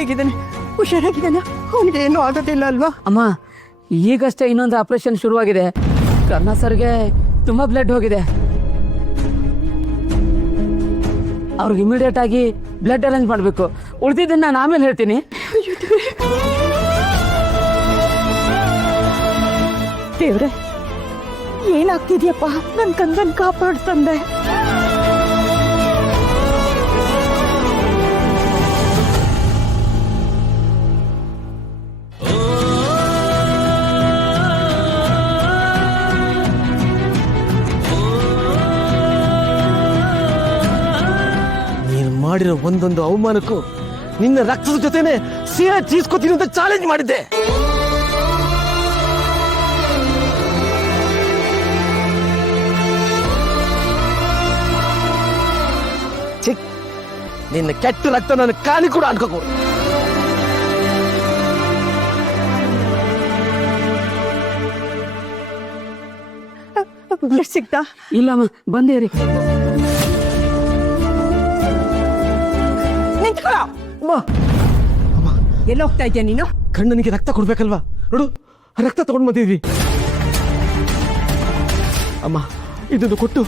ಹೇಗಿದ್ದಾನೆ? ಹುಷಾರಾಗಿದ್ದಾನೆ? ಅವನಿಗೆ ಏನೂ ಆಗೋದಿಲ್ಲ ಅಲ್ವಾ? ಅಮ್ಮ, ಈಗಷ್ಟೇ ಇನ್ನೊಂದು ಆಪರೇಷನ್ ಶುರುವಾಗಿದೆ. ಕರ್ಣ ಸರ್ಗೆ ತುಂಬಾ ಬ್ಲಡ್ ಹೋಗಿದೆ. ಅವ್ರಿಗೆ ಇಮಿಡಿಯೇಟ್ ಆಗಿ ಬ್ಲಡ್ ಅರೇಂಜ್ ಮಾಡಬೇಕು. ಉಳಿದಿದ್ದನ್ನ ನಾನು ಆಮೇಲೆ ಹೇಳ್ತೀನಿ. ದೇವ್ರೆ, ಏನಾಗ್ತಿದ್ಯಪ್ಪ? ನನ್ ಕಂದನ್ ಕಾಪಾಡ್ತಂದೆ. ಮಾಡಿರೋ ಒಂದೊಂದು ಅವಮಾನಕ್ಕೂ ನಿನ್ನ ರಕ್ತದ ಜೊತೆನೆ ಸೀರೆ ತೀಸ್ಕೊತೀನಿ ಅಂತ ಚಾಲೆಂಜ್ ಮಾಡಿದ್ದೆ. ಚಿಕ್, ನಿನ್ನ ಕೆಟ್ಟ ರಕ್ತ ನನ್ನ ಕಾಲಿ ಕೂಡ ಅನ್ಕೋಕೋ. ಬ್ಲಡ್ ಸಿಗ್ತಾ? ಇಲ್ಲಮ್ಮ, ಬಂದೇ ರೀ. ಎಲ್ಲ ಹೋಗ್ತಾ ಇದ್ಯಾ ನೀನು? ಕಣ್ಣನಿಗೆ ರಕ್ತ ಕೊಡ್ಬೇಕಲ್ವಾ? ನೋಡು, ರಕ್ತ ತಗೊಂಡ್ ಬಂದಿದ್ವಿ. ಅಮ್ಮ, ಇದನ್ನು ಕೊಟ್ಟು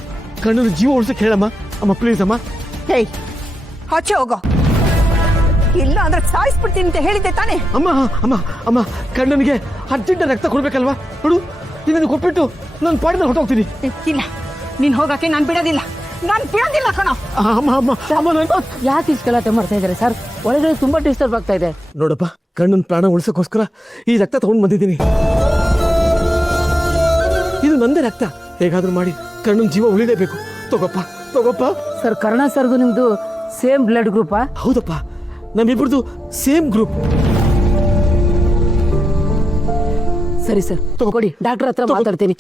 ಕಣ್ಣನ ಜೀವ ಉಳಿಸಕ್ಕೆ ಹೇಳಮ್ಮ. ಅಮ್ಮ ಪ್ಲೀಸ್ ಅಮ್ಮ. ಹೇಯ್, ಆಚೆ ಹೋಗೋ. ಇಲ್ಲ ಅಂದ್ರೆ ಸಾಯಿಸ್ಬಿಡ್ತೀನಿ ಅಂತ ಹೇಳಿದ್ದೆ ತಾನೇ? ಅಮ್ಮ ಅಮ್ಮ ಅಮ್ಮ, ಕಣ್ಣನಿಗೆ ಅರ್ಜೆಂಟ್ ರಕ್ತ ಕೊಡ್ಬೇಕಲ್ವಾ? ನೋಡು, ಇದನ್ನು ಕೊಟ್ಬಿಟ್ಟು ನಾನು ಪಾಡಿನ ಹೊಟ್ಟೋಗ್ತೀನಿ. ಇಲ್ಲ, ನೀನ್ ಹೋಗಕ್ಕೆ ನಾನು ಬಿಡೋದಿಲ್ಲ. ನಾನು ಬಿಡೋದಿಲ್ಲ ಕಣೋ. ಅಮ್ಮ ಅಮ್ಮ ಅಮ್ಮ, ಯಾಕೆ ಇಷ್ಟು ಗಲಾಟೆ ಮಾಡ್ತಾ ಇದ್ದಾರೆ ಸರ್? ಒಳಗಡೆ ತುಂಬಾ ಡಿಸ್ಟರ್ಬ್ ಆಗ್ತಾ ಇದೆ. ನೋಡಪ್ಪ, ಕಣ್ಣನ ಪ್ರಾಣ ಉಳಿಸೋಕ್ಕೋಸ್ಕರ ಈ ರಕ್ತ ತಗೊಂಡ್ ಬಂದಿದ್ದೀನಿ. ಇದು ನಂದೇ ರಕ್ತ. ಹೇಗಾದ್ರೂ ಮಾಡಿ ಕಣ್ಣನ ಜೀವ ಉಳಿಲೇಬೇಕು. ತಗೋಪ್ಪ ತಗೋಪ್ಪ. ಸರ್, ಕರ್ಣ ಸರ್ದು ನಿಮ್ದು ಸೇಮ್ ಬ್ಲಡ್ ಗ್ರೂಪಾ? ಹೌದಪ್ಪ, ನಮ್ಮಿಬ್ಬರದು ಸೇಮ್ ಗ್ರೂಪ್. ಸರಿ ಸರ್, ತಗೊಡಿ. ಡಾಕ್ಟರ್ ಹತ್ರ ಮಾತಾಡ್ತೀನಿ.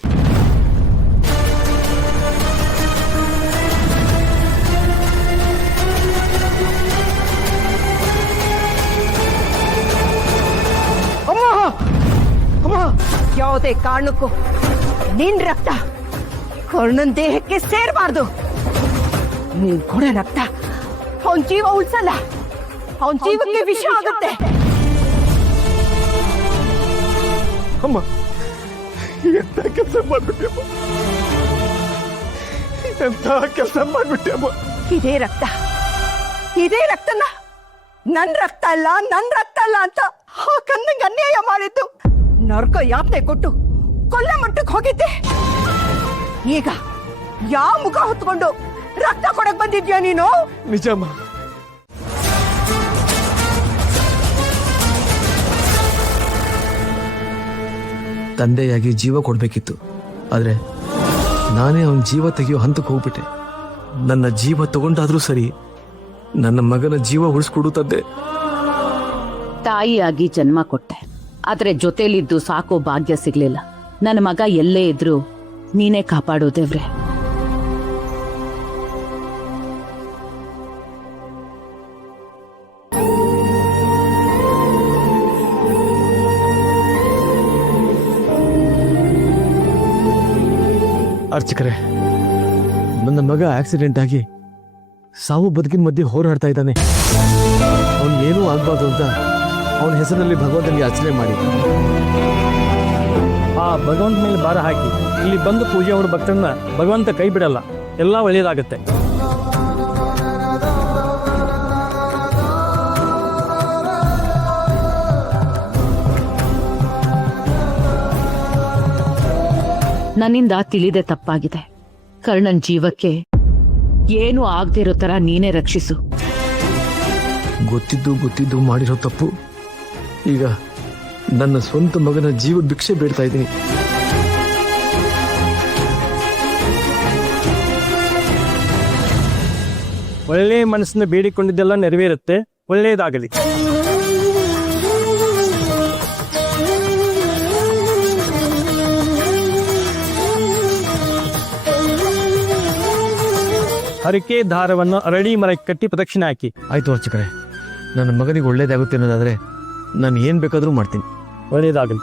ಯಾವುದೇ ಕಾರಣಕ್ಕೂ ನಿನ್ ರಕ್ತ ಕರ್ಣನ್ ದೇಹಕ್ಕೆ ಸೇರಬಾರ್ದು. ನೀನ್ ಕೊಡ ರಕ್ತ ಅವನ್ ಜೀವ ಉಳಿಸಲ್ಲ, ಅವನ್ ಜೀವಕ್ಕೆ ವಿಷ ಆಗುತ್ತೆ. ಅಮ್ಮ, ಎಂತ ಕೆಲಸ ಮಾಡ್ಬಿಟ್ಟೆಮ್ಮ, ಎಂತ ಕೆಲಸ ಮಾಡ್ಬಿಟ್ಟೆಮ್ಮ. ಇದೇ ರಕ್ತನ ನನ್ ರಕ್ತ ಅಲ್ಲ ಅಂತ ಆ ಕನ್ನಂಗೆ ಅನ್ಯಾಯ ಮಾಡಿದ್ದು. ನರ್ಕ ಯಾತನೆ ಕೊಟ್ಟು ಕೊಲ್ಲೆ ಮಟ್ಟಕ್ಕೆ ಹೋಗಿದ್ದೆ. ಈಗ ಯಾವ ಮುಖ ಹೊತ್ಕೊಂಡು ರಕ್ತ ಕೊಡಕ್ ಬಂದಿದ್ಯಾ ನೀನು? ನಿಜಮ್ಮ. ತಂದೆಯಾಗಿ ಜೀವ ಕೊಡ್ಬೇಕಿತ್ತು, ಆದ್ರೆ ನಾನೇ ಅವನ ಜೀವ ತೆಗೆಯೋ ಹಂತಕ್ಕೆ ಹೋಗ್ಬಿಟ್ಟೆ. ನನ್ನ ಜೀವ ತಗೊಂಡಾದ್ರೂ ಸರಿ, ನನ್ನ ಮಗನ ಜೀವ ಉಳಿಸ್ಕೊಡು ತಂದೆ. ತಾಯಿಯಾಗಿ ಜನ್ಮ ಕೊಟ್ಟೆ, ಆದ್ರೆ ಜೊತೆಲಿದ್ದು ಸಾಕೋ ಭಾಗ್ಯ ಸಿಗ್ಲಿಲ್ಲ. ನನ್ನ ಮಗ ಎಲ್ಲೇ ಇದ್ರು ನೀನೇ ಕಾಪಾಡೋ ದೇವ್ರೆ. ಅರ್ಚಕರೇ, ನನ್ನ ಮಗ ಆಕ್ಸಿಡೆಂಟ್ ಆಗಿ ಸಾವು ಬದುಕಿನ ಮಧ್ಯೆ ಹೋರಾಡ್ತಾ ಇದ್ದಾನೆ. ಅವನು ಏನೂ ಆಗ್ಬಾರ್ದು ಅಂತ ಅವನ ಹೆಸರಲ್ಲಿ ಭಗವಂತನಿಗೆ ಅರ್ಚನೆ ಮಾಡಿ ಆ ಭಗವಂತ ಮೇಲೆ ಭಾರ ಹಾಕಿ ಇಲ್ಲಿ ಬಂದು ಪೂಜೆ ಅವರ ಭಕ್ತರನ್ನ ಭಗವಂತ ಕೈ ಬಿಡಲ್ಲ. ಎಲ್ಲ ಒಳ್ಳೆಯದಾಗುತ್ತೆ. ನನ್ನಿಂದ ತಿಳಿದೆ ತಪ್ಪಾಗಿದೆ. ಕರ್ಣನ್ ಜೀವಕ್ಕೆ ಏನು ಆಗದಿರೋ ತರ ನೀನೇ ರಕ್ಷಿಸು. ಗೊತ್ತಿದ್ದು ಮಾಡಿರೋ ತಪ್ಪು. ಈಗ ನನ್ನ ಸ್ವಂತ ಮಗನ ಜೀವ ಭಿಕ್ಷೆ ಬೇಡ್ತಾ ಇದ್ದೀನಿ. ಒಳ್ಳೆ ಮನಸ್ಸನ್ನ ಬೇಡಿಕೊಂಡಿದ್ದೆಲ್ಲ ನೆರವೇರುತ್ತೆ. ಒಳ್ಳೆಯದಾಗಲಿ. ಹರಕೆ ದಾರವನ್ನು ಅರಳಿ ಮರಕ್ಕೆ ಕಟ್ಟಿ ಪ್ರದಕ್ಷಿಣೆ ಹಾಕಿ. ಆಯ್ತು ಅರ್ಚಕರೇ, ನನ್ನ ಮಗನಿಗೆ ಒಳ್ಳೇದಾಗುತ್ತೆ ಅನ್ನೋದಾದ್ರೆ ನಾನು ಏನ್ ಬೇಕಾದ್ರೂ ಮಾಡ್ತೀನಿ. ಒಳ್ಳೆಯದಾಗಲಿ.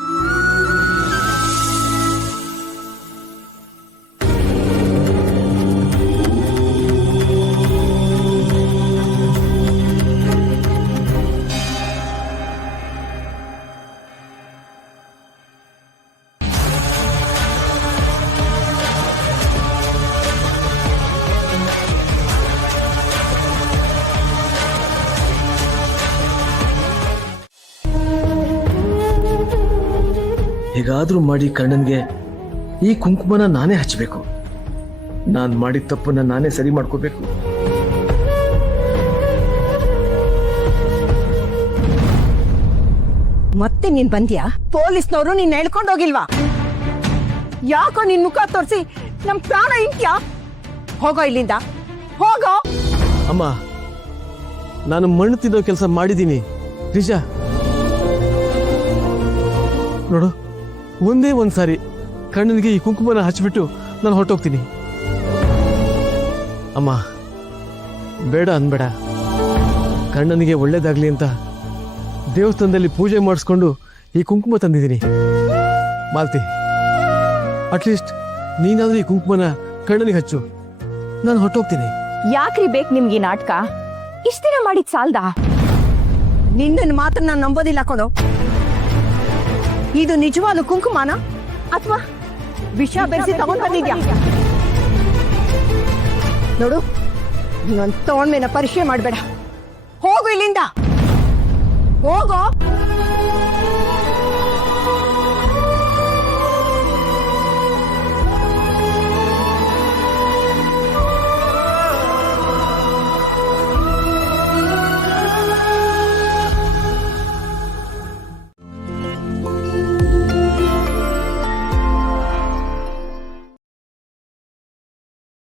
ಹೇಗಾದ್ರೂ ಮಾಡಿ ಕರ್ಣನ್ಗೆ ಈ ಕುಂಕುಮನ ನಾನೇ ಹಚ್ಚಬೇಕು. ನಾನು ಮಾಡಿದ ತಪ್ಪನ್ನ ನಾನೇ ಸರಿ ಮಾಡ್ಕೋಬೇಕು. ಮತ್ತೆ ನೀನ್ ಬಂದ್ಯಾ? ಪೊಲೀಸ್ನವರು ನಿನ್ನ ಎಳ್ಕೊಂಡು ಹೋಗಿಲ್ವಾ? ಯಾಕೋ ನಿನ್ ಮುಖ ತೋರಿಸಿ ನಮ್ ಪ್ರಾಣ ಇಂಟ್ಯಾ? ಹೋಗೋ ಇಲ್ಲಿಂದ, ಹೋಗೋ. ಅಮ್ಮ, ನಾನು ಮಣ್ಣು ತಿನ್ನೋ ಕೆಲಸ ಮಾಡಿದ್ದೀನಿ ನಿಜ. ನೋಡು, ಒಂದೇ ಒಂದ್ಸಾರಿ ಕಣ್ಣನಿಗೆ ಈ ಕುಂಕುಮನ ಹಚ್ಚಿಬಿಟ್ಟು ನಾನು ಹೊರಟೋಗ್ತೀನಿ. ಅಮ್ಮ, ಬೇಡ ಅನ್ಬೇಡ. ಕಣ್ಣನಿಗೆ ಒಳ್ಳೇದಾಗ್ಲಿ ಅಂತ ದೇವಸ್ಥಾನದಲ್ಲಿ ಪೂಜೆ ಮಾಡಿಸ್ಕೊಂಡು ಈ ಕುಂಕುಮ ತಂದಿದ್ದೀನಿ. ಮಾಲ್ತಿ, ಅಟ್ಲೀಸ್ಟ್ ನೀನಾದ್ರೂ ಈ ಕುಂಕುಮನ ಕಣ್ಣನಿಗೆ ಹಚ್ಚು. ನಾನು ಹೊರಟೋಗ್ತೀನಿ. ಯಾಕ್ರಿ ಬೇಕು ನಿಮ್ಗೆ ಈ ನಾಟಕ? ಇಷ್ಟ ದಿನ ಮಾಡಿದ್ ಸಾಲ್ದಾ? ನಿನ್ನ ಮಾತ್ರ ನಾನು ನಂಬೋದಿಲ್ಲ ಕೊಡು. ಇದು ನಿಜವಾದ ಕುಂಕುಮನ ಅಥವಾ ವಿಷ ಬೆರೆಸಿ ತಗೊಂಡ್ ಬಂದಿದ್ಯಾ? ನೋಡು, ನನ್ ತಗೊಂಡ್ಮೇನ ಪರೀಕ್ಷೆ ಮಾಡಬೇಡ. ಹೋಗು ಇಲ್ಲಿಂದ, ಹೋಗೋ.